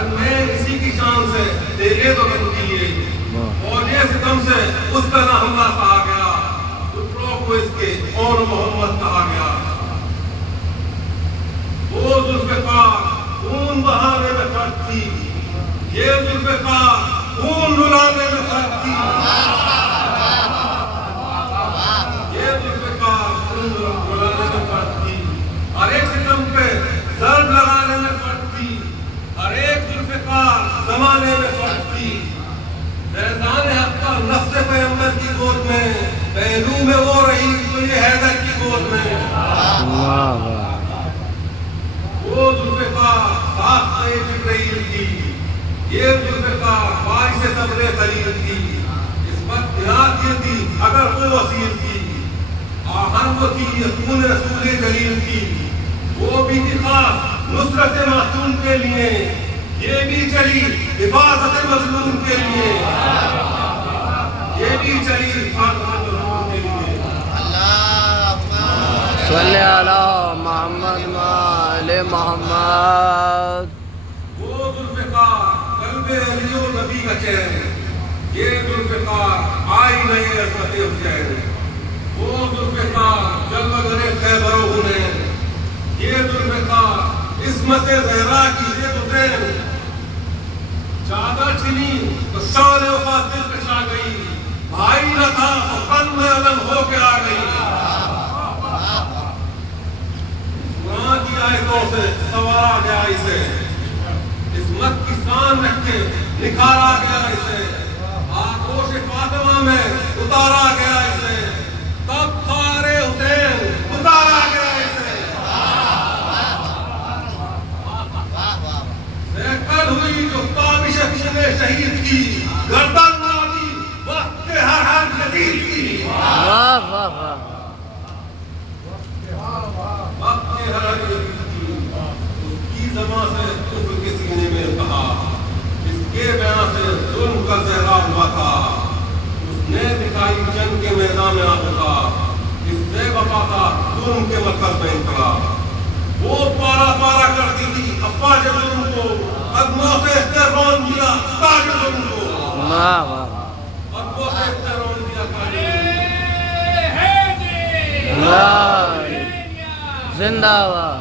और मैं इसी की शान से तेरे तो बनती है और ये सितम से उसका ना हमला कहा गया, पुत्रों को इसके और मोहम्मद कहा गया। वो जुल्फ़िकार खून बहाने में फर्क थी, ये जुल्फ़िकार खून रुलाने में फर्क थी, ये जुल्फ़िकार खून रुलाने में फर्क थी, हर एक सितम पे दर्द लगाने में फर्क थी, हर एक जुल्फ़िकार ज़माने में फर्क थी। फैज़ान हक़ का नफ्स पैगंबर की गोद में, पहलू में वो रही तो ये हैदर की गोद में। वो जुल्फ़िकार साख़्त जिब्रील थी, ये जुल्फ़िकार बारिश सब्र खलील थी। इस वक्त याद ये थी अगर वो वसील थी, आहर वो थी यकून रसूल जलील थी। वो भी थी खास नुसरत मासूम के लिए, ये भी चली हिफाज़त मज़लूम के लिए, ये भी चली हिफाज़त मज़लूम के लिए। सल्ले अला मोहम्मद वाले मोहम्मद। वो जुल्फ़िकार क़ल्बे अली नबी का चैन, ये जुल्फ़िकार आई नहीं अज़मत हुसैन। वो जुल्फ़िकार जलवगरे खैबर हुनैन, ये जुल्फ़िकार इस्मत ज़हरा की ये हुसैन। चादर छिनी तो शान वफ़ातिल कशा गई, भाई न था तो फन में अलग होके आ गई। कुरान की आयतों से सवारा गया इसे, इस्मत की शान रख के निखारा गया इसे, आगोश फातिमा में उतारा गया इसे, तब खारे हुसैन उतारा गया इसे। कल हुई जो ताबिश ने शहीद की, गर्दन मारी वक्त के हर नज़ीर की। वाह वाह वाह। वक्त के हर नज़ीर की, उसकी ज़बान से कुफ्र के सीने में कहा, इसके बयान से जुल्म का ज़हरा हुआ था। उसने दिखाई जंग के मैदान में आका, इससे बपा था जुल्म के मरकज़ में इनकलाब। वो पारा पारा करती थी अब्बास जुल्म को, कदमों से इसने रौन दिया ताज जुल्म को। वाह वाह। कदमों से इसने रौन दिया ताज जिंदाबाद।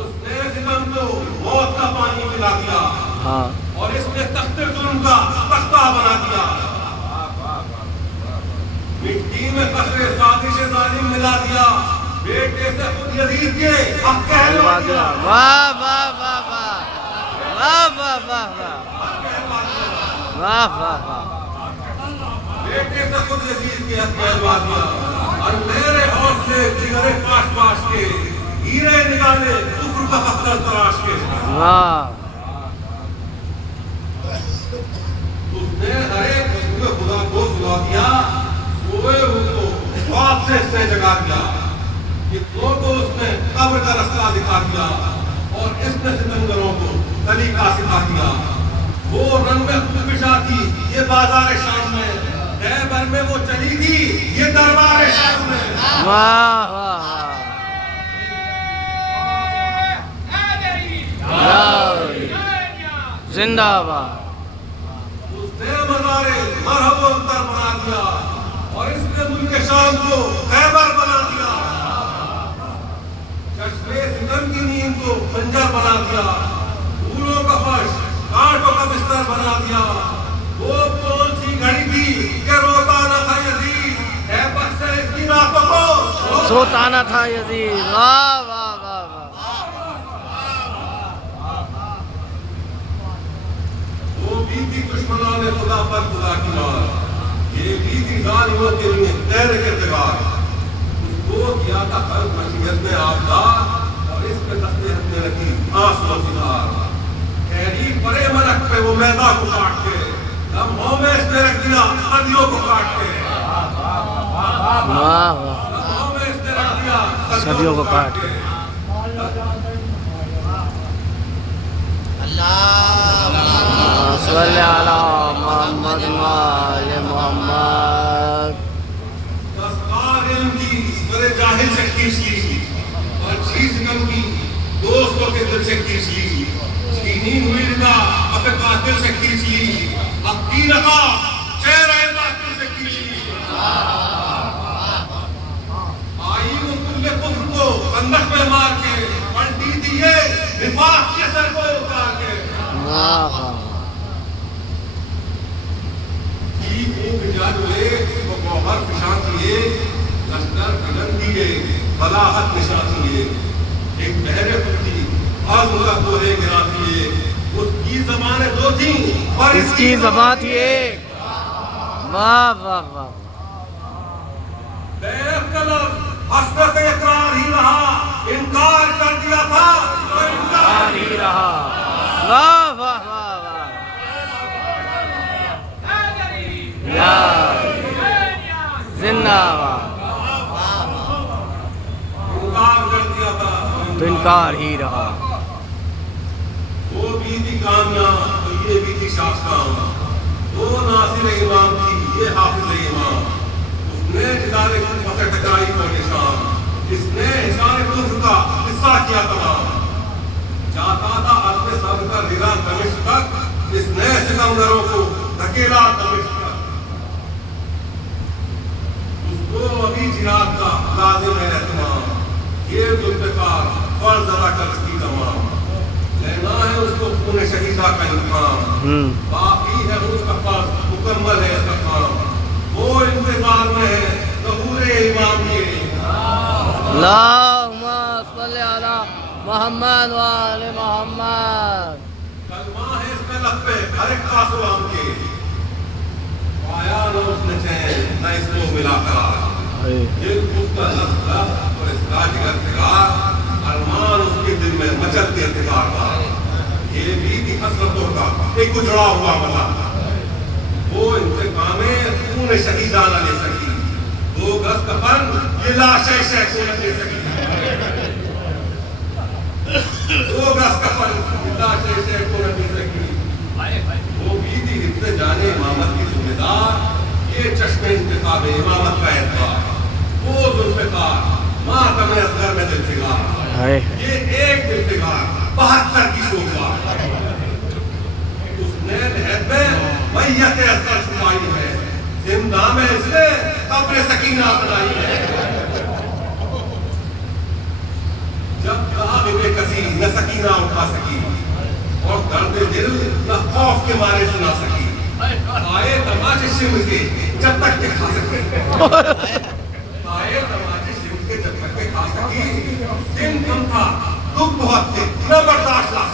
उसने सितम को मौत का पानी पिला दिया, हाँ, और इसने तख्ते जुल्म का तख्ता बना दिया। मिट्टी में कसरे साजिश जालिम मिला दिया, बेटे से खुद यजीद के हक कहलवा दिया। वाह वाह वाह वाह वाह वाह वाह वाह वाह वाह। बेटे से खुद यजीद के हक कहलवा दिया, और मेरे हौसले जिगरे पाश पाश के, हीरे निकाले कुफ्र का पत्थर तराश के। वाह। उसने हर एक खुदा को सुला दिया, सोए को ख्वाब से इसने जगा दिया, कितनों को उसने कब्र का रास्ता दिखा दिया, और इसने सितमगरों को तरीका सिखा दिया। वो रंग में खुदकुशा थी ये बाजार शाम में, खैबर में वो चली थी ये दरबार शाम में। वाह वाह। जिंदाबाद। उसने मज़ारे मरहब अंतर बना दिया, और इसने मुल्क शाम को खैबर बना दिया। चश्मे सितम की नींद को खंजर बना दिया, फूलों का फर्श कांटों का बिस्तर बना दिया। वो कौन सी घड़ी थी कि रोता न था यजीद, है बख्श इसकी रातों को सोता न था यजीद। वाह वाह वाह वाह। वो भी थी दुश्मनों ने खुदा पर खुदा की मार, ये भी थी जालिमों के लिए तैर के दीवार। उसको किया था हर मशीयत में आबदार, और इस पे तस्वीर ने रखी आंसुओं की धार। खैरी परे मलक पे वो मैदा को काट के, लम्हों में इसने रख दिया सदियों को काट के। वाह वाह। लम्हों में इसने रख दिया सदियों को काट के। सल्ले अला मोहम्मद वाले मोहम्मद। दस्तार इल्म की बड़े जाहिल से खींच ली, और 6 सितम की दोस्तों के दिल से खींच ली। छीनी हुई रिदा निफाक के सर को उतार के की भूख जादुए वो गौहर पिशान किए लश्कर कदम दिए बलाहत निशान किए एक बहरे पत्ती आज़ुदा कोहे गिरा दिए उसकी ज़बानें दो थी और इसकी ज़बान थी एक। वाह वाह वाह बेकलम हसरत इकरार ही रहा इनकार कर दिया था तो इनकार ही रहा। वाह वाह वाह वाह या जिंदाबाद इनकार कर दिया था तो इनकार ही रहा। वो भी थी कामयाब तो ये भी थी शास्त्राम वो नासिर इमाम थी ये हाफिज इमाम उसने जिदारे की फतेह टकराई को निशान इसने हिसार कुफ्र का हिस्सा किया तमाम जाता था अर्ज़ सब का रिरा दमिश्क तक इसने सितमगरों को धकेला दमिश्क तक उसको अभी जिहाद का लाजिम है एहतमाम ये जुल्फ़िकार फर्ज़ अदा कर इसकी तमाम लेना है उसको पूरे शहीदा का इंतकाम बाकी है उसका फर्ज मुकम्मल है इसका काम वो इंतजार में है ज़हूरे इमाम के अल्लाहुम्मा सल्ली अला मुहम्मद व आले मुहम्मद कलमा है इसमें लब पे हर एक खास आम के आया न उसने चैन न इसको मिला करार ये उसका लफ्ज़ और इसका जिगर तिगार अरमान उसके दिल में मचलते इंतजार था ये भी थी हसरतों का एक उजड़ा हुआ मजा वो इंतकामे तूने शहीदा न ले सकी दो गज कफन ये लाशें शह को न ले सकी दो गज कफन ये लाशें शह को न ले सकी वो भी थी इतने जाने इमामत की जिम्मेदार ये चश्मे इंतकाब इमामत का एतबार वो जुल्फ़िकार मातम असगर में दिल फिगार ये एक दिल फिगार 72 की शोभा उसने लहद में मैयत असगर छुपाई है जिंदा में इसने कब्र सकीना बनाई है जब कहा बेकसी न सकीना उठा सकी और दर्द दिल न खौफ के मारे सुना सकी आए तमाचे शिव के जब तक के खा सके आए तमाचे शिव के जब तक के खा सकी दिन कम था दुख बहुत थे न बर्दाश्त ला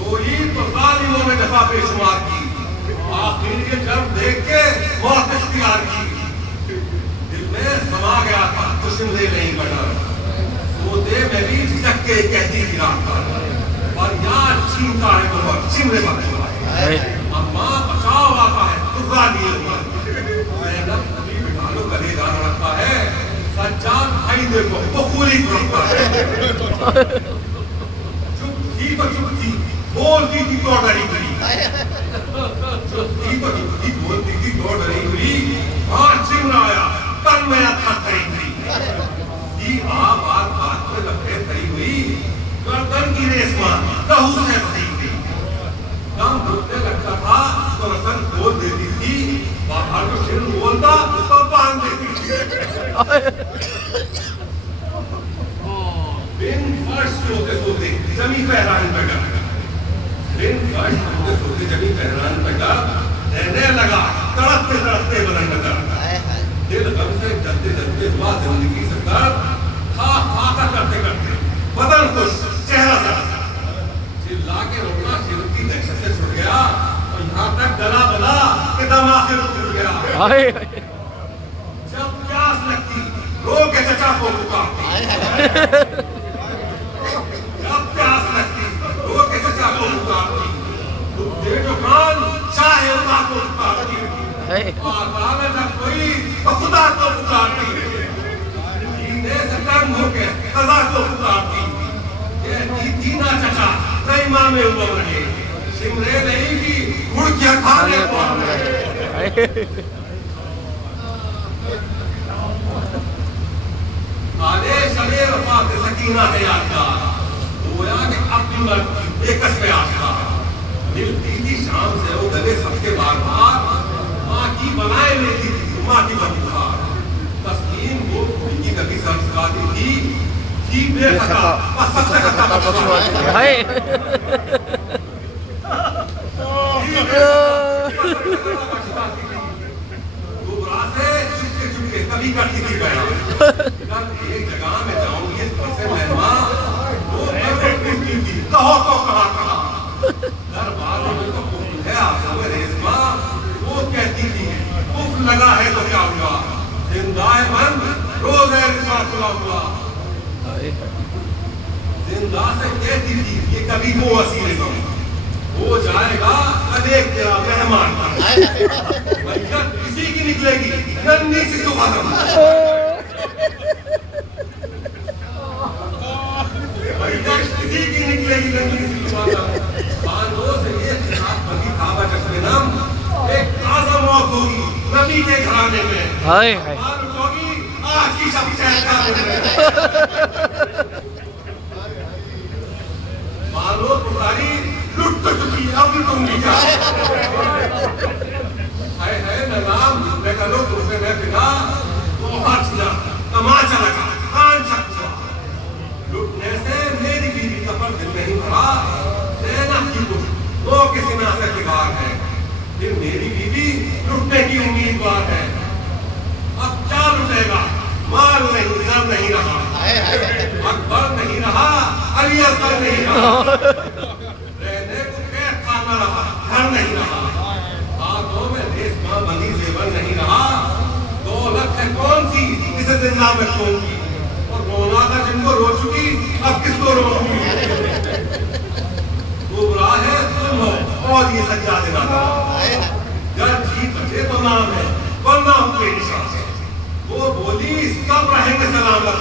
रोई तो जालिमों ने दफा बेशुमार की आखिर के जब देख के मौत इख्तियार की दिल में समा गया था तो शिमले नहीं बढ़ा सोते में भी झिझक के कहती थी रात पर और याद छीनता है बहुत शिमले पर अम्मा बचाव आता है टुकड़ा लिए हुआ बिठालो करेगा रखता है सज्जाद भाई देखो वो पूरी रखता है चुप थी तो चुप थी बोलती थी तो डरी गई चुप थी तो चुप थी बोलती थी तो डरी गई हाथ चिमराया तन में अच्छा खड़ी हुई बात बात में लपटे खड़ी हुई गर्दन की रेशमा लहू से भरी गई दम घुटने लगता था तो रसन खोल देती थी बाहर को सिर बोलता तो बांध देती थी बिन फर्श सोते सोते जमी पे हैरान लगा बिन फर्श सोते सोते जमी पे हैरान लगा रहने लगा तड़पते बदन लगा दिल गम से जलते जलते हुआ जिंदगी से कर खा करते करते बदन खुश चेहरा सा चिल्ला के रोकना शिव की दहशत से छुट गया और यहाँ तक गला बना कि दम आखिर छूट गया जब प्यास लगती रो के चचा को पुकारती जब प्यास लगती रो के चचा को पुकारती दे जो कान चाहे उदा को पुकारती कोई तो खुदा को पुकारती जीने से कर्म होके कज़ा को पुकारती ये दीना चचा रहीमा में उमर रहे सिमरे नहीं की गुड़कियां खाने को आले शबे वफात सकीना है यादगार गोया के अपनी मर्द एक कसबे आशा मिलती थी शाम से वो गले सबके बार बार माँ की बनाए लेती थी माँ की बदबूदार तस्लीम वो उनकी कभी संस्कारी थी ठीक बेखता और सबसे खता हाय चुपके कभी करती थी बयान एक जगह में जाऊंगी से मेहमा वो पूछती थी कहो तो कहा दरबार में तो कुछ है आपको रेशमा वो कहती थी कुछ लगा है तो क्या हुआ जिंदाए मन रोज है खुला हुआ जिंदा से कहती थी ये कभी वो असीर हो जाएगा अनेक तेरा मेहमान भैया किसी की निकलेगी नन्ही सी सुबह भैया किसी की निकलेगी नन्ही सी सुबह बांधो से ये बनी खाबा चश्मे नाम एक ताजा मौत होगी नबी के घराने में हाय हाय होगी आज की सब शहर मानो तुम्हारी लुट तो चुकी अब तुम नहीं जाओ है नगाम मैं करो तुमसे मैं पिता तो हाथ जा तमाचा लगा कान चक्का लुटने से मेरी बीवी का पर दिल नहीं भरा सेना की कुछ तो किसी में से बिगाड़ है फिर मेरी बीवी लुटने की उम्मीदवार है अब क्या लुटेगा माल नहीं सब नहीं रहा अकबर नहीं रहा अली असगर नहीं रहा रहने को कैद खाना रहा घर नहीं रहा हाथों में रेशमा बंदी जेवर नहीं रहा दौलत है कौन सी इसे जिंदा में खोऊंगी और रोना था जिनको रो चुकी अब किसको रोऊंगी गुमराह है तुम हो और ये सज्जा देना था जब जीत बचे तो नाम है वरना हूं बेनिशान वो बोली सब रहेंगे सलामत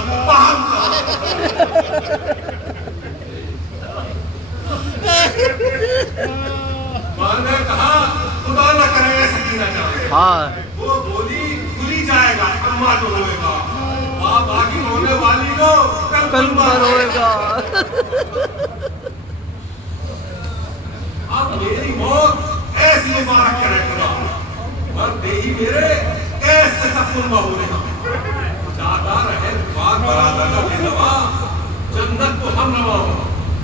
मैंने कहा खुदा न करे सकीना जाए हाँ वो बोली खुली जाएगा अम्मा जो रोएगा बाकी रोने वाली को कल रोएगा अब मेरी मौत ऐसी मुबारक करे खुदा पर देही मेरे कैसे सकुंबा हो रहा ज्यादा रहे बात बराबर का बेनवा जन्नत को हम नवा हो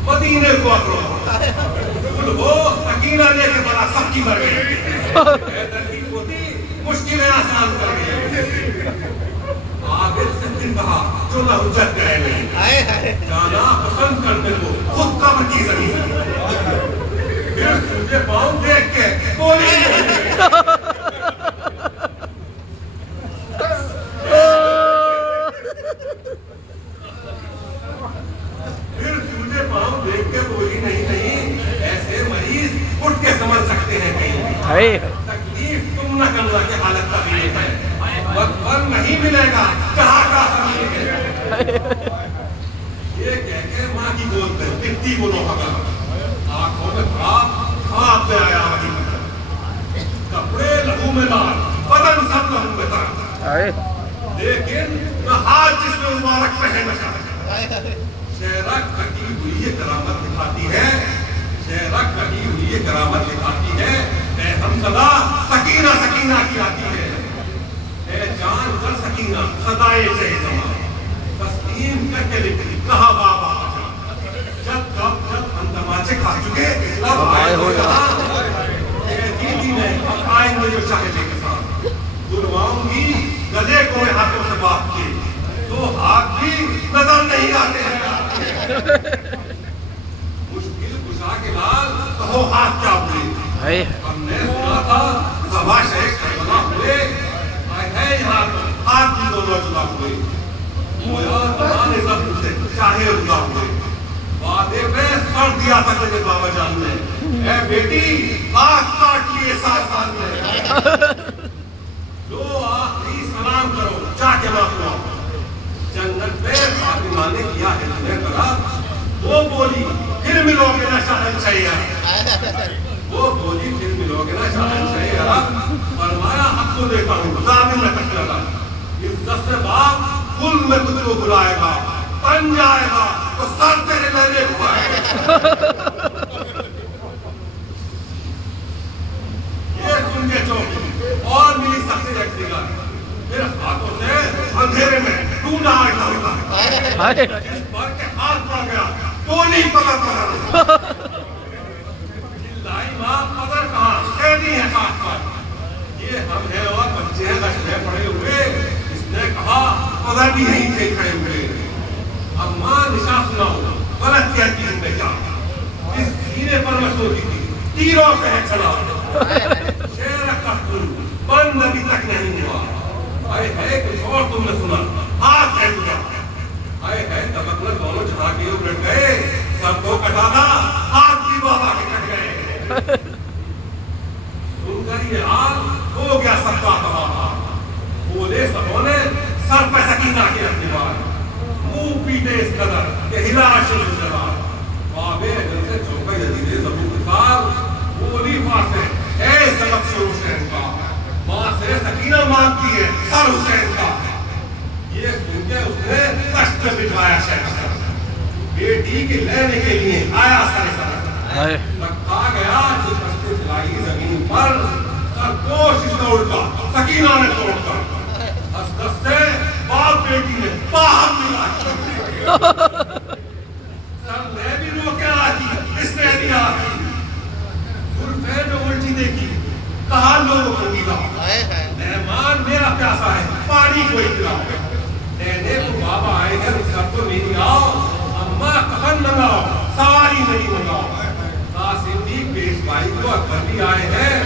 मदीने को अकरो वो सकीना लेके बड़ा सबकी मर गई दर्दी पोती मुश्किलें आसान कर गई आगे से फिर कहा जो ना हुज्जत करे नहीं जाना पसंद करने को खुद कब्र की जमीन फिर तुझे पाँव देख के बोली तकलीफ तुम न करना की हालत का भी है वक्त पर नहीं मिलेगा जहाँ का ये कह के माँ की गोद में इतनी बोलो आंखों में भाप हाथ में आया कपड़े लहू में लाल बदन सब लहू में तार लेकिन न हाथ जिसमें मुबारक पहन शहरा कटी हुई ये करामत दिखाती है शहरा कटी हुई ये करामत दिखाती है हम सदा सकीना सकीना की आती है ए जान कर सकीना सदाए से जमा तस्लीम करके लिखी कहा बाबा जब हम तमाचे खा चुके तब आए हो दीदी ने अब आएंगे जो चाहे के साथ बुलवाऊंगी गले को मैं हाथों से बात की तो हाथ भी नजर नहीं आते हैं मुश्किल कुशा के लाल कहो हाथ क्या हुए हमने सुना था सभा शेख करबला हुए है यहाँ हाथ भी दोनों जुदा हुए मोया तमाने सब से चाहे जुदा हुए वादे पे सर दिया था तुझे बाबा जान ने ए बेटी हाथ काट लिए साथ साथ में लो आखिरी सलाम करो जाके माफी जन्नत में फातिमा ने किया है तुम्हें करा वो बोली फिर मिलोगे ना शहंशाह वो बोली फिर मिलोगे ना शहंशाह फरमाया हक को देखा हूँ जामिन न कट लगा इज्जत से बाप कुल में तुझको बुलाएगा बन जाएगा तो सर तेरे लेने को आएगा ये सुन के चौकी और मिली सबसे रखीगा फिर हाथों से अंधेरे में ढूंढा इस पर अपनी कदर करो। चिल्लाई माँ कदर कहाँ कहती है खास पर। ये हम हैं और बच्चे हैं कचरे पड़े हुए। इसने कहा कदर भी यहीं थे खड़े हुए। अम्मा निशा सुनाओ गलत क्या चीज में क्या इस सीने पर मैं सोती थी तीरों से है चला शेर का खून बंद अभी तक नहीं हुआ। आए है कुछ और तुमने सुना हाथ है तुझा आए है तबक में दोनों चढ़ा के उलट गए सबको कटा था हाथ की बाबा के कट गए। सुनकर ये हाल हो गया सबका तबाह। बोले सबों ने सर पे सकीना के अपनी बात मुंह पीटे इस कदर के हिला शुरू करा। बाबे दिल से चौंका यदि सबू के साथ बोली फासे है सबक से हुसैन का मां से सकीना मांगती है सर हुसैन का। ये सुन के उसने कष्ट बिठाया शहर बेटी के लेने के लिए आया सर रखा गया जो कष्ट दिलाई जमीन पर सर कोशिश न उल्टा सकीना ने तोड़कर हंस से बाप बेटी ने बाहर मिला सर मैं भी रोके आती इसने भी आती जुल्फे जो उल्टी देखी कहा लोगों को गिरा मेहमान मेरा प्यासा है पानी कोई पिलाओ। कहने तो बाबा आए हैं सबको मेरी आओ अम्मा कफन मंगाओ सारी नहीं मंगाओ। सिद्दीक पेशवाई को अकबर भी आए हैं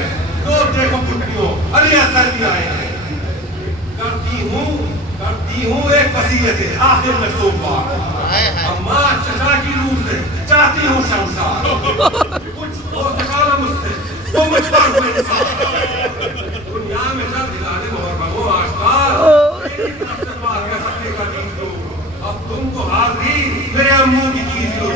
तो देखो पुटकियों अली असर भी आए हैं। करती हूँ एक वसीयत है आखिर में सोमवार अम्मा चचा की रूह से चाहती हूँ शमशार कुछ हो सका ना मुझसे तो मुझ पर हुए दुनिया में जब दिलाने मोहब्बतों आशकार मेरी तरफ से बात कह सकते का दीन दो अब तुमको हाजिरी मेरे अम्मू की चीज दो।